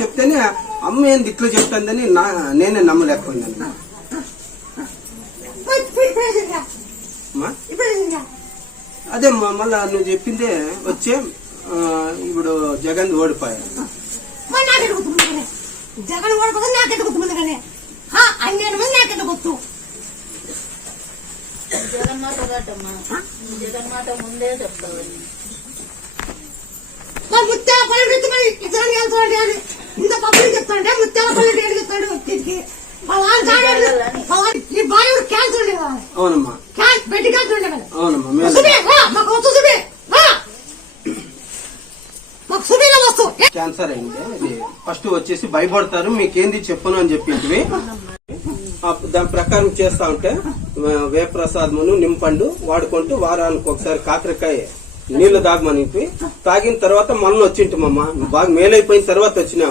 చెప్తేనే అమ్మ ఏంది ఇట్లా చెప్తుందని నేనే నమ్మలేకపోయినాను. అదే మళ్ళా నువ్వు చెప్పిందే వచ్చే ఇప్పుడు జగన్ ఓడిపోయాడు. జగన్ ఓడిపోతే నాకెంత గుర్తు కానీ అన్ని మంది నాకెంత గుర్తు. జగన్ మాట జగన్ మాట ముందే చెప్తావని ముత్యాల పల్లె ఇతరాన్ని ఇంత పబ్లిక్ చెప్తాంటే ముత్యాల పల్లె ఏడు చెప్తాడు వ్యక్తికి నీ భార్య క్యాన్సర్ ఉండేవా? అవునమ్మా, బెడ్ క్యాన్సర్ ఉండేవా? అవునమ్మా. మాకు వస్తు చూపి, మాకు చూపిలో వస్తు క్యాన్సర్ అయింది. అది ఫస్ట్ వచ్చేసి భయపడతారు, మీకేంది చెప్పను అని చెప్పింటివి. దాని ప్రకారం చేస్తా ఉంటే వేప్రసాదమును నింపండు వాడుకుంటూ వారానికి ఒకసారి కాకరకాయ నీళ్లు తాగమని తాగిన తర్వాత మళ్ళీ వచ్చింటామమ్మా. బాగా మేలైపోయిన తర్వాత వచ్చినాము.